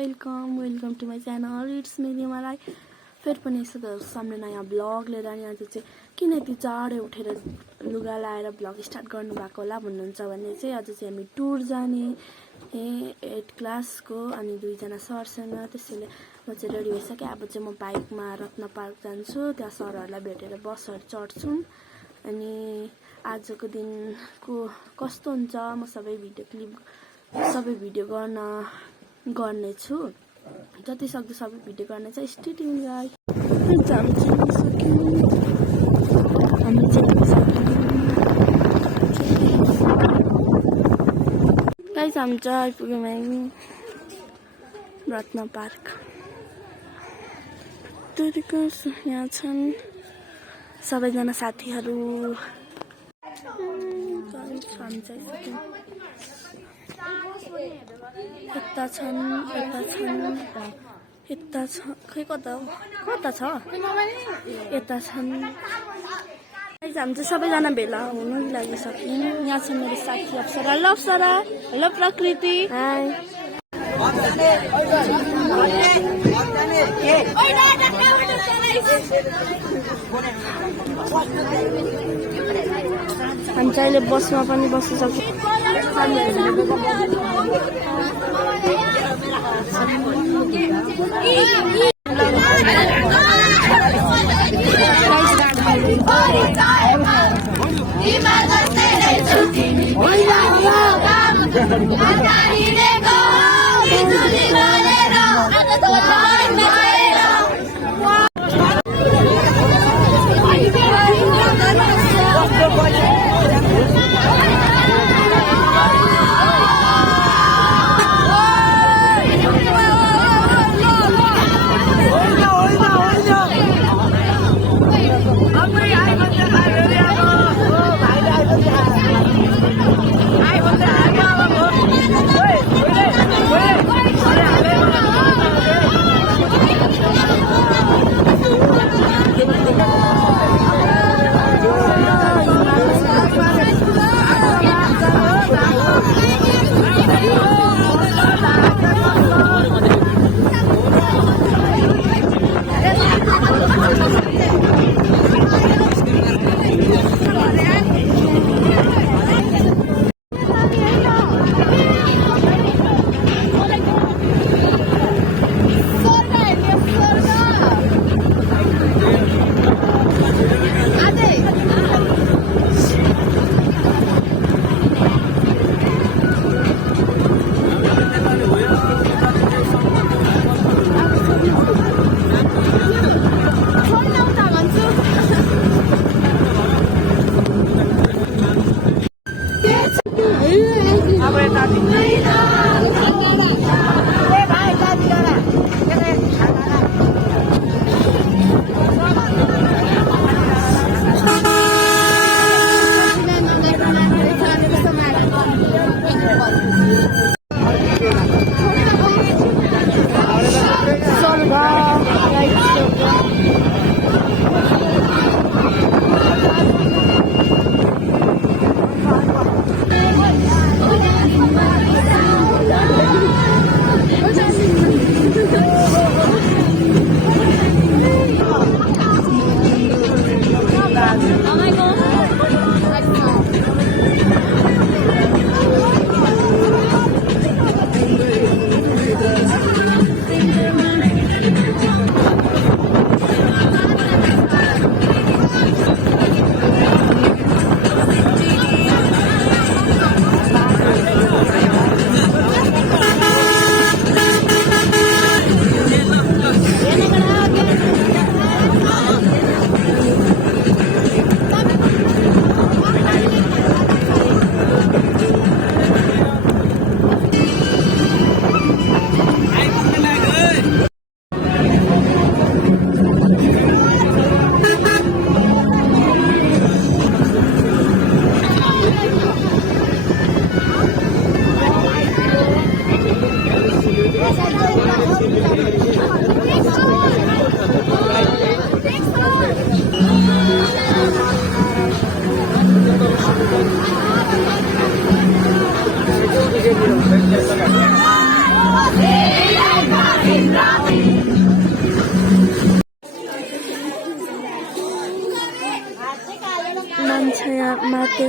Welcome to my channel it's me मलाई फेरि पनि यस्तो सामने नयाँ ब्लग लिएर अनि आज चाहिँ किन यति चाँडै उठेर लुगा लाएर ब्लग स्टार्ट गर्नुभएको होला भन्नुहुन्छ भने चाहिँ आज चाहिँ हामी टुर जाने 8 क्लासको अनि दुईजना सरसँग। त्यसैले म चाहिँ रेडी भइसकेँ। अब चाहिँ म बाइकमा रत्न पार्क जान्छु, त्यहाँ सरहरूलाई भेटेर बसहरू चढ्छौँ अनि आजको दिनको कस्तो हुन्छ म सबै भिडियो गर्नेछु। जति सक्दो सबै भिडियो गर्ने चाहिँ स्टे ट्युन गाइस। हामी चाहिँ आइपुग्यौँ रत्न पार्क। यहाँ छन् सबैजना साथीहरू। यता छन् खै कता छ यता छन्। हामी चाहिँ सबैजना भेला हुनु लागिसक्यौँ। यहाँ छ मेरो साथी अप्सरा। ल अप्सरा, ल प्रकृति। हामी चाहिँ अहिले बसमा पनि बस्न सक्छौँ।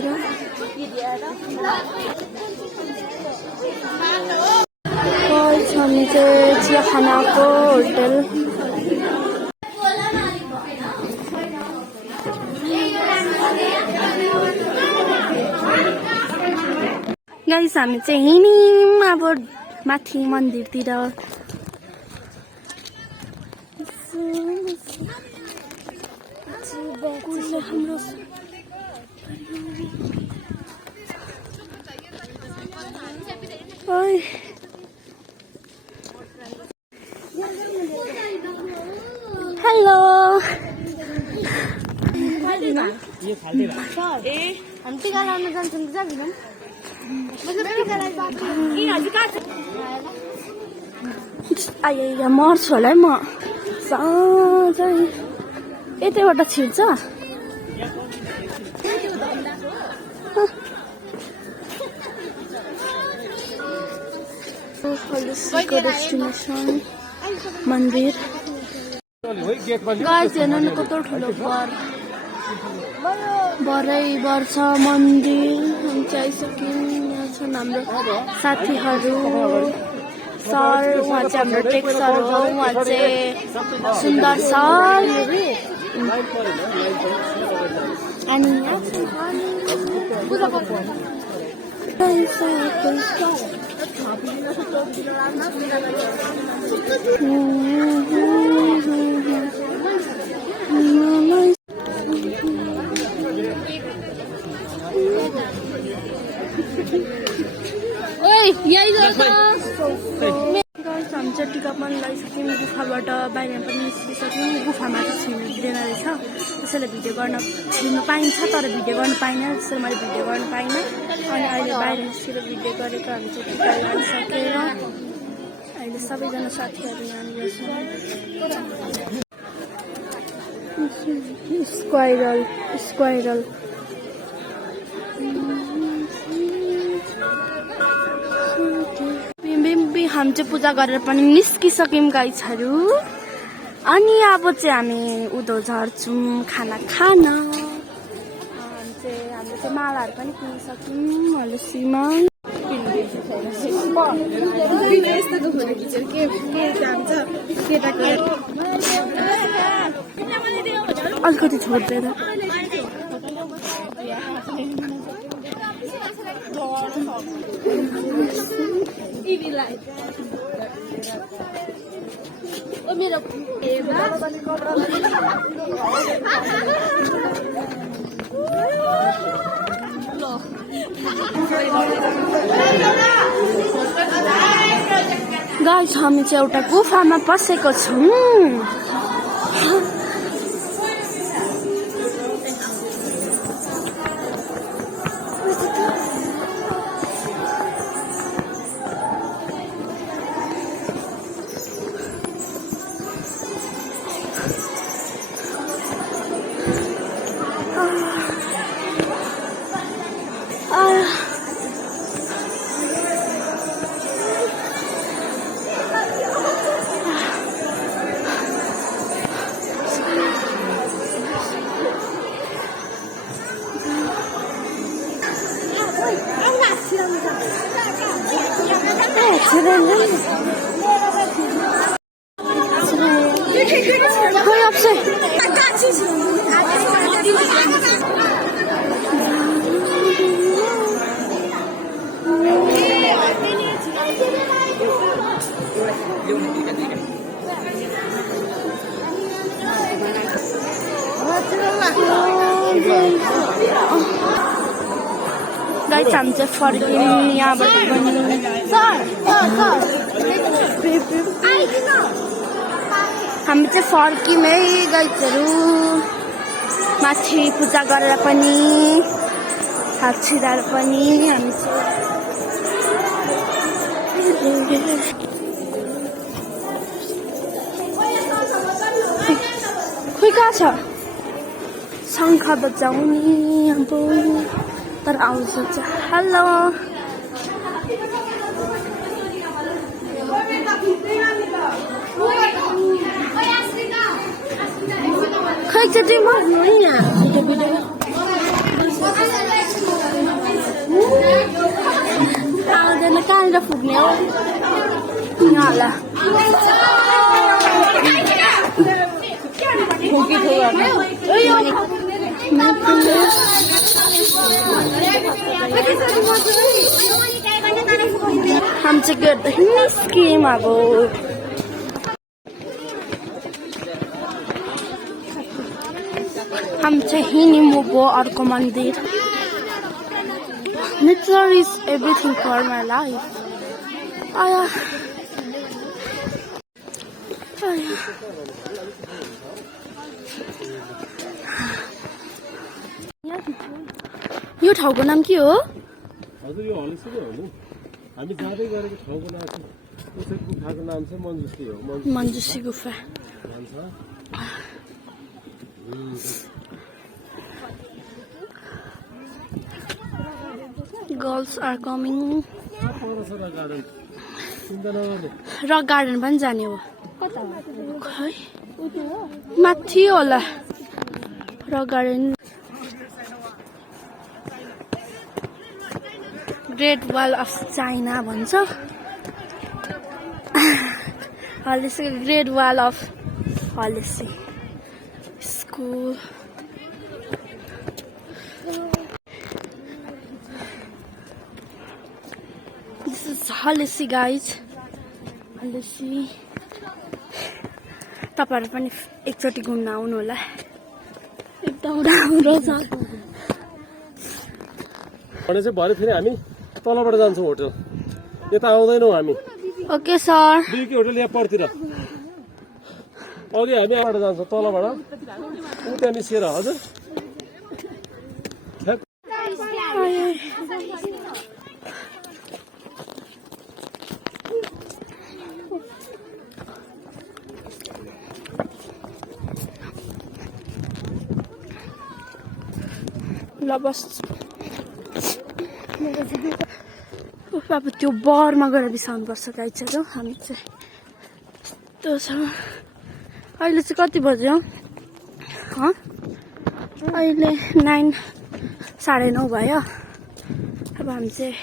हेर हामी चाहिँ चियाखानाको होटल गाइस हामी चाहिँ हिँड्यौँ अब माथि मन्दिरतिर हाम्रो हेलो हम टीका लाउन जान्छौँ कि जाँदैनौँ आइया मर्छु होला है म सधैँ यतैबाट छिर्छ डेस्टिनेसन मन्दिर गाइस हेर्नु न कस्तो ठुलो बराबर छ मन्दिर हामी चाहिँ आइसक्यौँ यहाँ छन् हाम्रो साथीहरू सर उहाँ चाहिँ हाम्रो टेक सर हो उहाँ चाहिँ सुन्दर सर अनि हामी चाहिँ टिका पनि लगाइसक्यौँ गुफाबाट बाहिर पनि निस्किसक्यौँ गुफामा चाहिँ छिर्नु दिँदैन रहेछ त्यसैले भिडियो गर्न छिर्नु पाइन्छ तर भिडियो गर्न पाइनँ त्यसैले मैले भिडियो गर्न पाइनँ अनि अहिले बाहिर निस्केर भिडियो गरेको हामी चाहिँ टिका लगाइसकेर अहिले सबैजना साथीहरू यहाँनिर छ स्क्वाइरल हामी चाहिँ पूजा गरेर पनि निस्किसक्यौँ गाइसहरू अनि अब चाहिँ हामी उँधो झर्छौँ खाना खान हामीले चाहिँ मालाहरू पनि किनिसक्यौँ हलुसीमा अलिकति छोड्दैन गाइस हामी चाहिँ एउटा गुफामा पसेको छौँ गाइस हामी चाहिँ फर्कियौँ यहाँबाट पनि हामी चाहिँ फर्कियौँ है गाइसहरू माथि पूजा गरेर पनि हात छिराएर पनि हामी चाहिँ खोइ कहाँ छ शङ्ख बजाउने अब तर आउँछ हेलो खै चाहिँ म यहाँलाई हम चाहिँ गर्दाखेरि निस्कियौँ अब हम चाहिँ हिँड्यौँ अब अर्को मन्दिर Nature is everything for my life. Aya. Aya. यो ठाउँको नाम के हो? हजुर यो हलेसी नै हो नि हामी जाँदै गरेको ठाउँको नाम चाहिँ त्यसै गुफाको नाम चाहिँ मन्जुसी हो मन्जुसी गुफा भन्छ Girls are coming. परसरा गार्डन चिन्ता नगर्नु रक गार्डन पनि जाने हो खै माथि होला rock garden great wall of China भन्छ Halesi great wall of Halesi school This is Halesi guys. Halesi. तपाईहरु पनि एकचोटि घुम्न आउनु होला एकदम राम्रो छ भने चाहिँ भरे फेरि हामी तलबाट जान्छौँ होटल यता आउँदैनौँ हामी ओके सर बिकी होटल यहाँ परतिर अघि हामी यहाँबाट जान्छौँ तलबाट उता निस्केर हजुर ल बस अब त्यो बरमा गएर बिसाउनु पर्छ गाइजहरू हामी चाहिँ यस्तो छ अहिले चाहिँ कति बज्यो अहिले 9:30 भयो अब हामी चाहिँ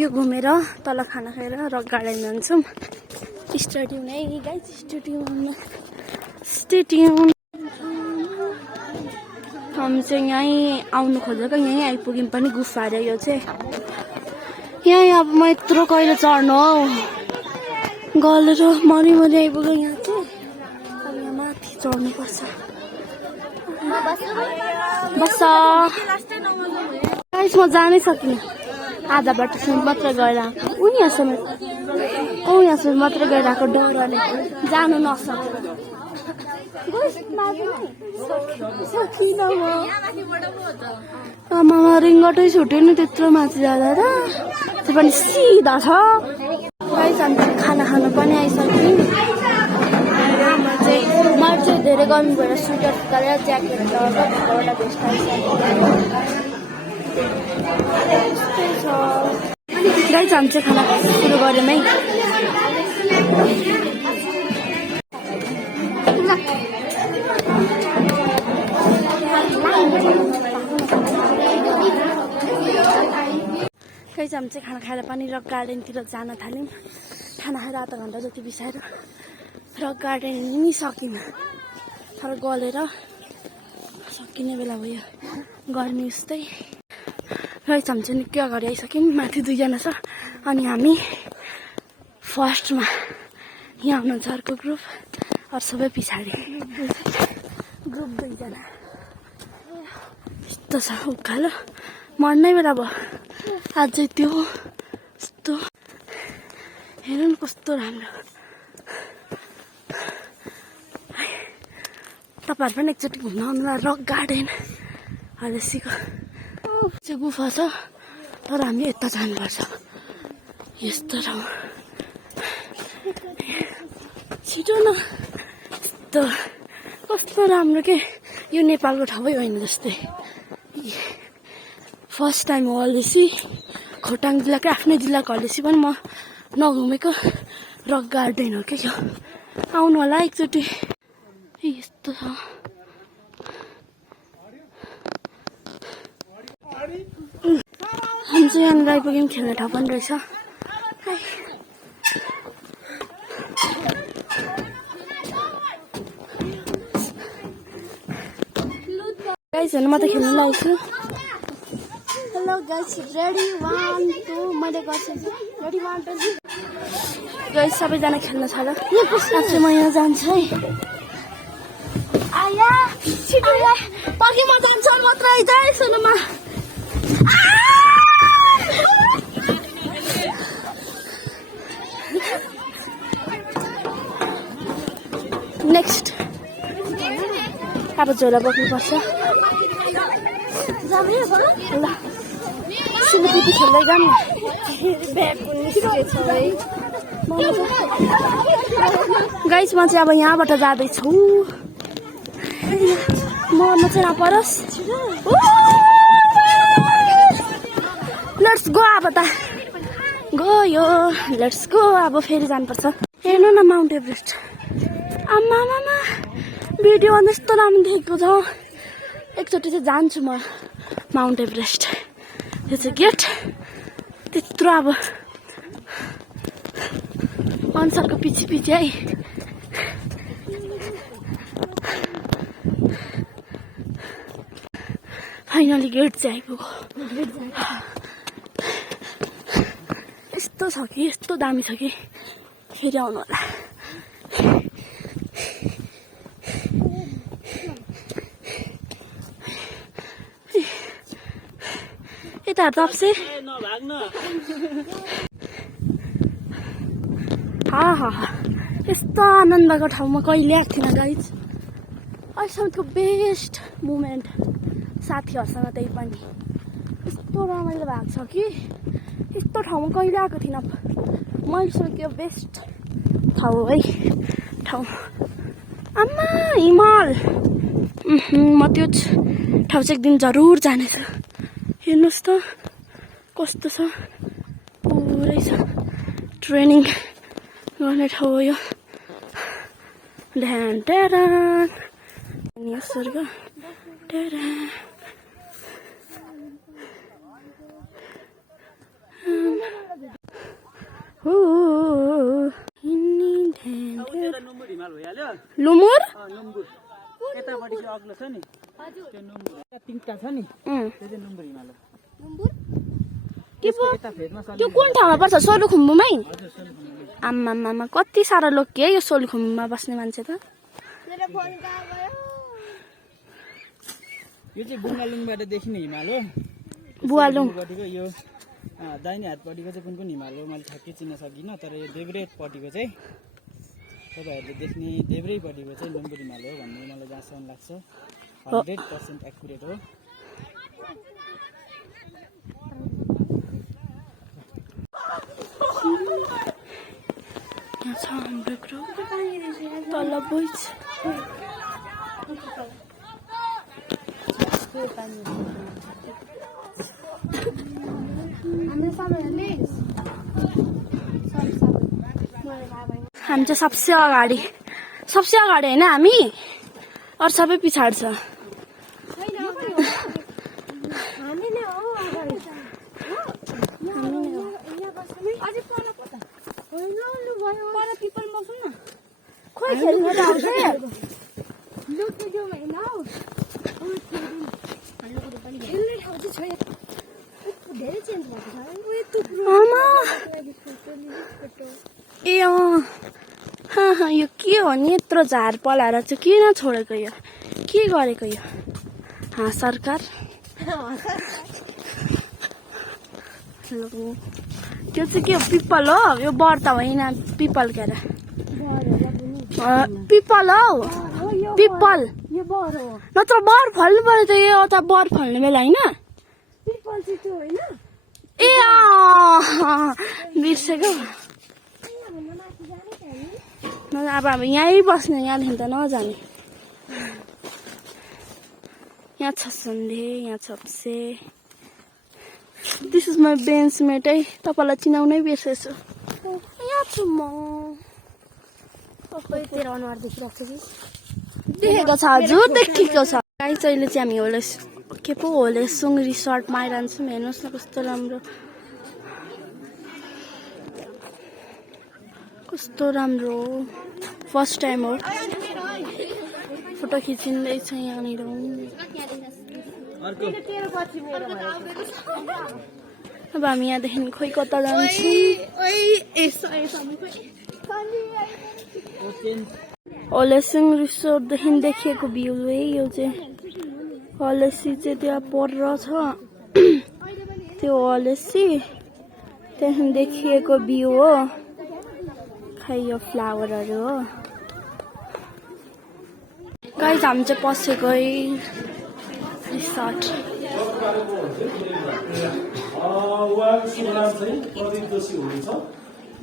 यो घुमेर तल खाना खाएर रक गार्डन जान्छौँ स्टेडियम नै गाइज स्टेडियम हामी चाहिँ यहीँ आउनु खोजेको यहीँ आइपुग्यौँ पनि गुफा अरे यो चाहिँ यहीँ अब म यत्रो कहिले चढ्नु हौ गलेर मरि आइपुग्यो यहाँ चाहिँ अब यहाँ माथि चढ्नुपर्छ बस गाइस म जानै सकिनँ आधा बाटोसम्म मात्र गएर आएको उनीहरूसम्म मात्र गएर आएको डौराले जानु नसकेर आमामा रिङ्गटै छुट्यो नि त्यत्रो माथि जाँदा त त्यो पनि सिधा छ गाइस हामी खाना खानु पनि आइसक्यौँ मैले चाहिँ धेरै गर्मी भएर स्वेटर गरेर ज्याकेट लगाएर एउटा भेस्ट आइसक्यो गाइस हामी चाहिँ खाना सुरु गऱ्यौँ है गाइस हामी चाहिँ खाना खाएर पनि रक गार्डनतिर जान थाल्यौँ खाना खाएर आधा घन्टा जति बिसाएर रक गार्डन हिँडिसक्यौँ तर गलेर सकिने बेला भयो गर्मी उस्तै गाइस हामी चाहिँ निकै अगाडि आइसक्यौँ माथि 2 जना छ अनि हामी फर्स्टमा यहाँ हुनुहुन्छ अर्को ग्रुप अरू सबै पछाडि ग्रुप 2 जना यस्तो छ उकालो मर्नै बेला भयो अझै त्यो यस्तो हेर्नु न कस्तो राम्रो तपाईँहरू पनि एकचोटि घुम्न आउनु रक गार्डन हलेसीको चाहिँ गुफा छ तर हामी यता जानुपर्छ यस्तो ठाउँ छिटो न यस्तो कस्तो राम्रो के यो नेपालको ठाउँै होइन जस्तै फर्स्ट टाइम हो हलेसी खोटाङ जिल्लाकै आफ्नै जिल्लाको हलेसी पनि म नघुमेको रक गार्डन हो क्या आउनु होला एकचोटि यस्तो छ हामी चाहिँ यहाँनिर आइपुग्यौँ खेल्ने ठाउँ पनि रहेछ गाइस हेर्नु म त खेल्नु लागेको छु हेलो गाइस रेडी 1 2 मैले गर्छु रेडी 1 2 गाइस सबैजना खेल्न थाल्यो अब म यहाँ जान्छु है आया छिटो पकि म जान्छु मात्रै जाए सुनमा नेक्स्ट अब झोला बोक्नुपर्छ ल सिलगढी खेल्दै जाऊँ गाइस म चाहिँ अब यहाँबाट जाँदैछु म चाहिँ नपरोस् लेट्स गो अब त गयो लेट्स गो अब फेरि जानुपर्छ हेर्नु न माउन्ट एभरेस्ट आमा मामा भिडियो यस्तो राम्रो देखेको छ एकचोटि चाहिँ जान्छु म माउन्ट एभरेस्ट यो चाहिँ गेट त्यत्रो अब अनुसारको पछि पछि है फाइनली गेट चाहिँ आइपुग्यो यस्तो छ कि यस्तो दामी छ कि फेरि आउनु होला यता तप्से यस्तो आनन्दको ठाउँमा कहिले आएको थिइनँ गाइज अहिलेसम्मको बेस्ट मोमेन्ट साथीहरूसँग त्यही पनि यस्तो रमाइलो भएको छ कि यस्तो ठाउँमा कहिले आएको थिइनँ मैले सोचेको बेस्ट ठाउँ है ठाउँ आम्मा हिमाल म त्यो ठाउँ चाहिँ एक दिन जरुर जानेछु हेर्नुहोस् त कस्तो छ पुरै छ ट्रेनिङ गर्ने ठाउँ हो यो ध्यान टेरान स्वर्ग टेरान लुमुर यतापट्टि चाहिँ अग्लो छ नि त्यो नुम्बुर तिनवटा छ नि त्यो चाहिँ नुम्बुर हिमाल त्यो कुन ठाउँमा पर्छ सोलुखुम्बुमै आम्मामा कति साह्रो लोक है यो सोलुखुम्बुमा बस्ने मान्छे त यो चाहिँ बुङ्गालुङबाट देखिने हिमाल हो बुवालुङ यो दाहिने हातपट्टिको चाहिँ कुन कुन हिमाल हो मैले ठ्याक्कै चिन्न सकिनँ तर यो देब्रेपट्टिको चाहिँ तपाईँहरूले देख्ने देब्रैपट्टिको चाहिँ लुम्बुर हिमाल हो भन्ने मलाई जहाँसम्म लाग्छ 100% एक्युरेट हो यहाँ छ हाम्रो ग्रुप तल बोइज हामी चाहिँ सबसे अगाडि होइन हामी अरू सबै पछाडि छ खोइ खेल्नु त आउँछ ए यो के हो नि यत्रो झार पलाएर चाहिँ किन छोडेको यो के गरेको यो सरकार त्यो चाहिँ के हो पिपल हो यो बर त होइन पिपल के अरे पिपल हौ पिपल नत्र बर फल्नु पर्यो त यो त बर फल्ने बेला होइन ए बिर्सेको अब यहीँ बस्ने यहाँदेखि त नजाने यहाँ छ सन्धे यहाँ छ अप्से दिस इज माई बेन्चमेट है तपाईँलाई चिनाउनै बिर्सेछु यहाँ छु म देखेको छ हजुर देखेको छ गाइस अहिले चाहिँ हामी होले के पो होलेसुङ रिसोर्टमा आइरहन्छौँ हेर्नुहोस् न कस्तो राम्रो कस्तो राम्रो फर्स्ट टाइम हो फोटो खिचिँदैछ यहाँनिर अर्को अब हामी यहाँदेखि खोइ कता जान्छौँ। हलेसिङ रिसोर्टदेखि देखिएको भ्यू है यो चाहिँ। हलेसी चाहिँ त्यहाँ पर छ, त्यो हलेसी त्यहाँदेखि देखिएको भ्यू हो। खै यो फ्लावरहरू हो। गाइस हामी चाहिँ पसेको है रिसोर्ट। उहाँको शुभ नाम चाहिँ प्रदीप जोशी हुनुहुन्छ।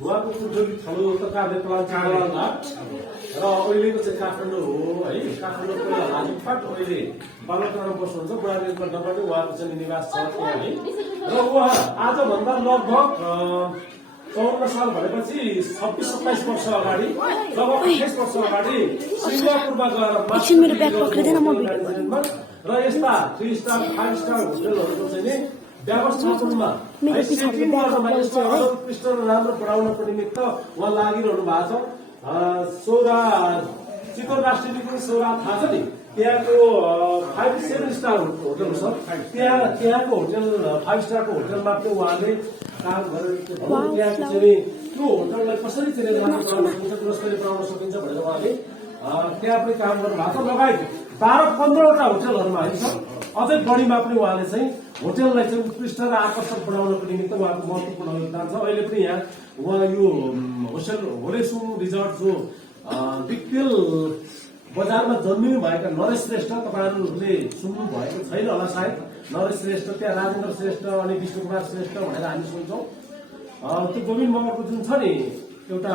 उहाँको उद्योगिक ठुलो त कार्यप्लान चाहिँ बालाघाट र अहिलेको चाहिँ काठमाडौँ हो है। काठमाडौँ पहिला लालिपाट, अहिले बालकनामा बस्नुहुन्छ। बुढादेशमा नगर्ने उहाँको चाहिँ निवास छ त्यहाँ है। र उहाँ आजभन्दा लगभग 54 साल भनेपछि 26-27 वर्ष अगाडि, लगभग 28 वर्ष अगाडि सिङ्गापुरमा गएर र यस्ता 3 स्टार 5 स्टार होटलहरूको चाहिँ नि व्यवस्थापनमा उत्कृष्ट र राम्रो बढाउनको निमित्त उहाँ लागिरहनु भएको छ। चितवन राष्ट्रिय निकुञ्ज सौरा थाहा छ नि, त्यहाँको 5-7 स्टार होटल छ। त्यहाँको होटल 5 स्टारको होटलमा पनि उहाँले काम गरेको त्यहाँको चाहिँ त्यो होटललाई कसरी चाहिँ गुणस्तरीय बनाउन सकिन्छ भनेर उहाँले त्यहाँ पनि काम गर्नु भएको छ। लगायत 12-15वटा होटलहरूमा है छ। अझै बढीमा पनि उहाँले चाहिँ होटललाई चाहिँ उत्कृष्ट र आकर्षक बनाउनको निमित्त उहाँको महत्त्वपूर्ण योगदान छ। अहिले पनि यहाँ उहाँ यो होलेसुङ रिजोर्ट जो बिक्तेल बजारमा जन्मिनु भएका नरेश श्रेष्ठ, तपाईँहरूले सुन्नु भएको छैन होला सायद। नरेश श्रेष्ठ, त्यहाँ राजेन्द्र श्रेष्ठ अनि विष्णु कुमार श्रेष्ठ भनेर हामी सुन्छौँ। त्यो गोविन्द मगरको जुन छ नि एउटा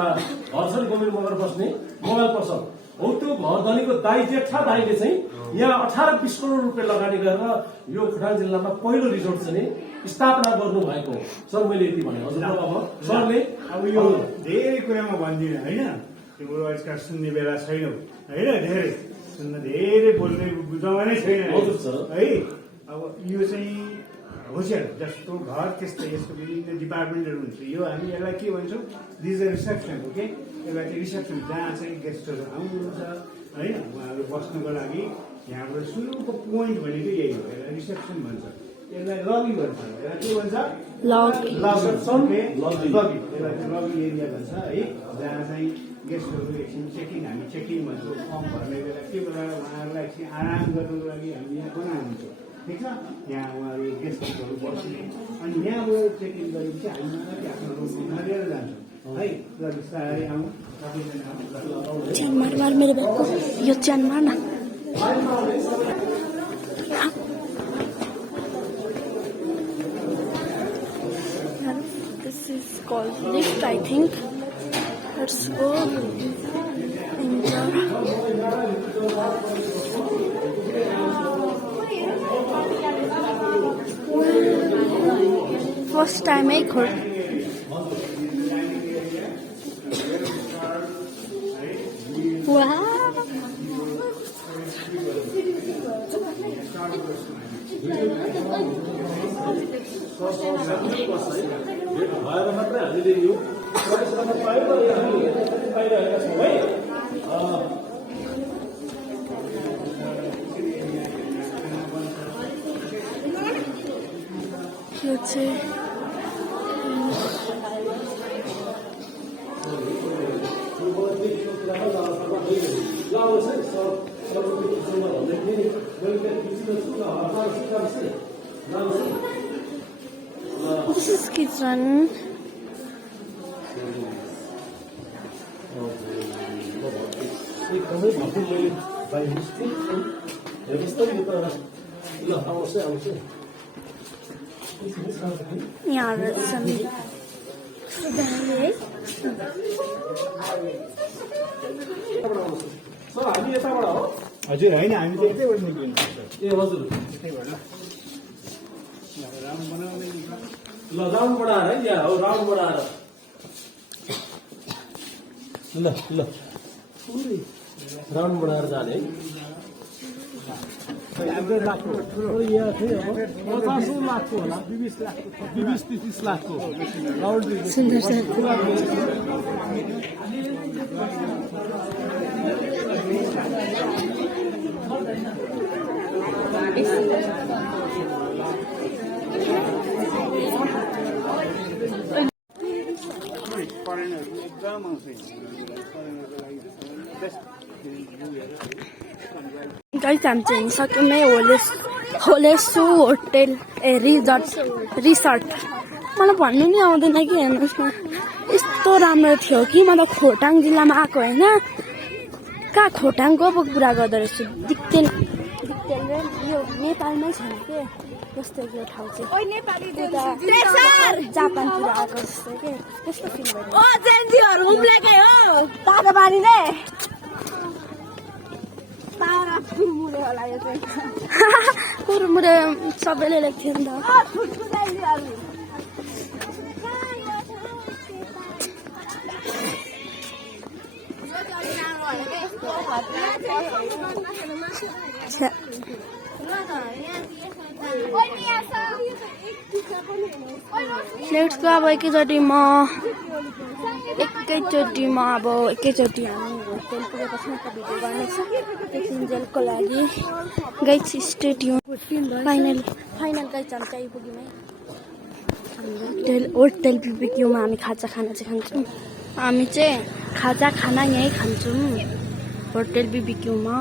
घर छ नि, गोविन्द मगर बस्ने मोबाइल पसल हो, त्यो घर धनीको दाई जेठा दाईले चाहिँ यहाँ 18-20 करोड रुपियाँ लगानी गरेर यो खोटाङ जिल्लामा पहिलो रिजोर्ट चाहिँ स्थापना गर्नु भएको सर। मैले यति भने हजुर अब सरले अब यो धेरै कुरामा भनिदिनु होइन, तिम्रो आजकल सुन्ने बेला छैन होइन, धेरै सुन्न धेरै बोल्ने बुझाउन नै छैन हजुर सर है। अब यो चाहिँ होटल जस्तो घर त्यस्तै यसको विभिन्न डिपार्टमेन्टहरू हुन्छ। यो हामी यसलाई के भन्छौँ, दिस इज रिसेप्सन। ओके, यसलाई चाहिँ रिसेप्सन जहाँ चाहिँ गेस्टहरू आउनुहुन्छ होइन, उहाँहरू बस्नुको लागि यहाँबाट सुरुको पोइन्ट भनेको यही हो। यसलाई रिसेप्सन भन्छ, यसलाई लबी भन्छ, यसलाई के भन्छ लबी, यसलाई लबी एरिया भन्छ है। जहाँ चाहिँ गेस्टहरू एकछिन चेकिङ, हामी चेकिङ भन्छौँ, फर्म भर्ने बेला के बेला उहाँहरूलाई एकछिन आराम गर्नुको लागि हामी यहाँ बनाउँछौँ, ठिक छ। यहाँ उहाँहरू गेस्टहरू बस्ने, अनि यहाँबाट चेकिङ गरेपछि हामी उहाँलाई आफ्नो रुममा लिएर जान्छौँ है। ल बिस्तारै आउँ, च्यान मार मेरो ब्यागको यो च्यान मार न। This is called lift, I think. Let's go. First time I heard. Wow. भएर मात्रै हामीले यो परिश्रम पायौँ र हामी पाइरहेका छौँ है। यो चाहिँ this is kitchen. एकदमै भक्कु मैले बाहिर निस्केँ व्यवस्था नि त। ल आउँछ यहाँ रहेछन् सर हामी यताबाट हो हजुर होइन, हामी त यतैबाट निक्लिन्छ ए हजुर यतैबाट राउन्ड बनाउँदै ल राउन्ड बढाएर है यहाँ हो राउन्ड बढाएर ल ल राउन्ड बढाएर जाने है। यहाँ थियो 50 लाखको होला, 20-30 लाखको राउन्ड सुन्दर गाइस हामी चाहिँ हिँडिसक्यौँ होलेसु होटेल रिसर्ट मलाई भन्नु नि आउँदैन कि हेर्नुहोस् न यस्तो राम्रो थियो कि म त खोटाङ जिल्लामा आएको होइन कहाँ खोटाङको पो कुरा गर्दो रहेछु दिक्तेल यो नेपालमै छैन के जस्तो यो ठाउँ चाहिँ जापानतिर आएको जस्तो के त्यस्तो फिल भयो कुरमुरे सबैले लेख्थ्यो नि त लेट्स गो अब एकैचोटि हामी होटेल पुगेपछि मात्र भिडियो गर्नेछु एकछिन्जेलको लागि guys stay tune final guys हामी चाहिँ आइपुग्यौँ है होटेल बिबिक्यूमा हामी खाजा खाना चाहिँ खान्छौँ हामी चाहिँ खाजा खाना यहीँ खान्छौँ होटेल बिबिक्यूमा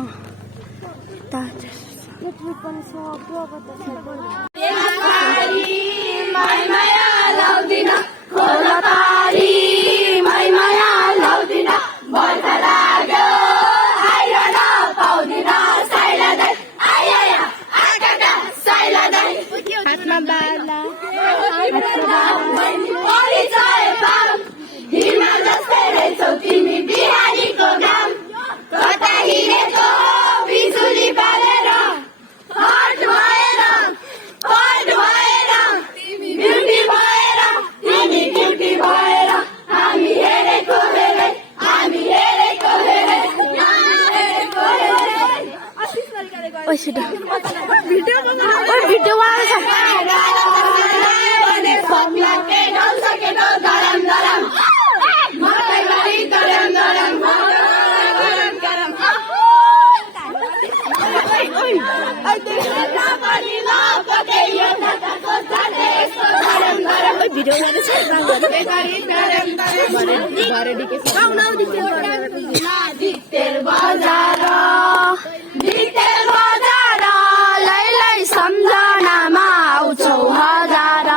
सम्झनामा आउँछौ हजार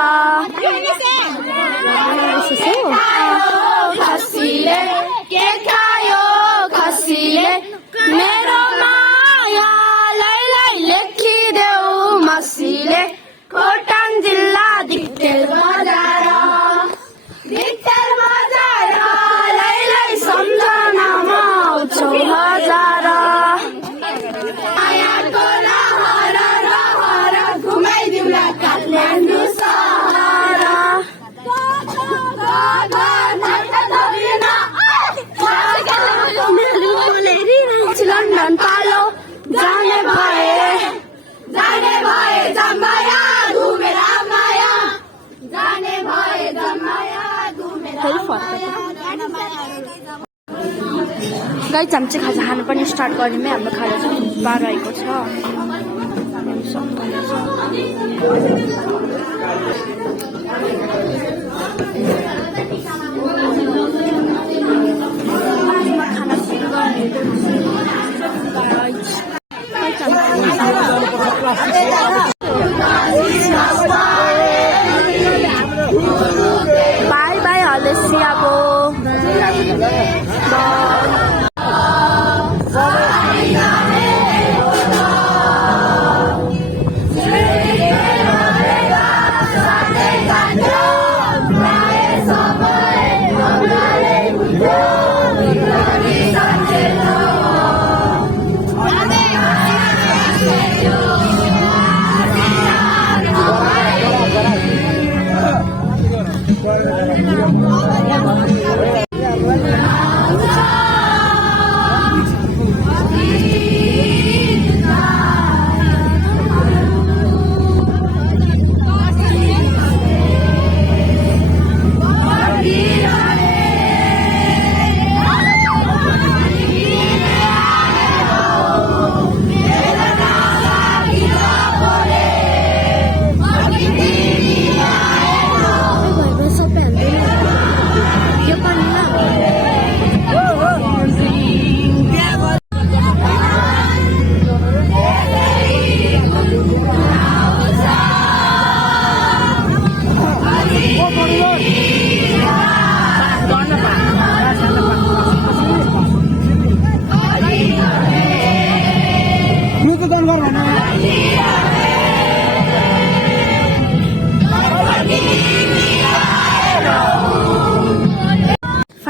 खसीले के खायो खसीले मेरो माया लेखिदेऊ मसीले खोटाङ जिल्ला दिक्तेल बजार लै सम्झनामा आउँछौ हजार मायाको रहर घुमाइदिउँला काठमाडौँ सहर लन्डन पालो जाने भए जमाया घुमेर माया जाने भए जमाया घुमेर गाइस हामी चाहिँ खाजा खानु पनि स्टार्ट गर्यौँ है हाम्रो खाजा चाहिँ बाह्र आएको छ खाना सुरु गर्ने बाई बाई हलेसियाको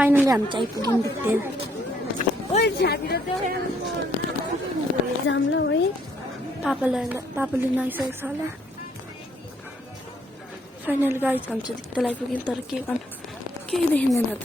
फाइनली हामी चाहिँ आइपुग्यौँ भित्तेर जाम ल है पापाले नआइसकेको छ होला फाइनल गाइस हामी चाहिँ भित्तेर आइपुग्यौँ तर के गर्नु केही देखिँदैन त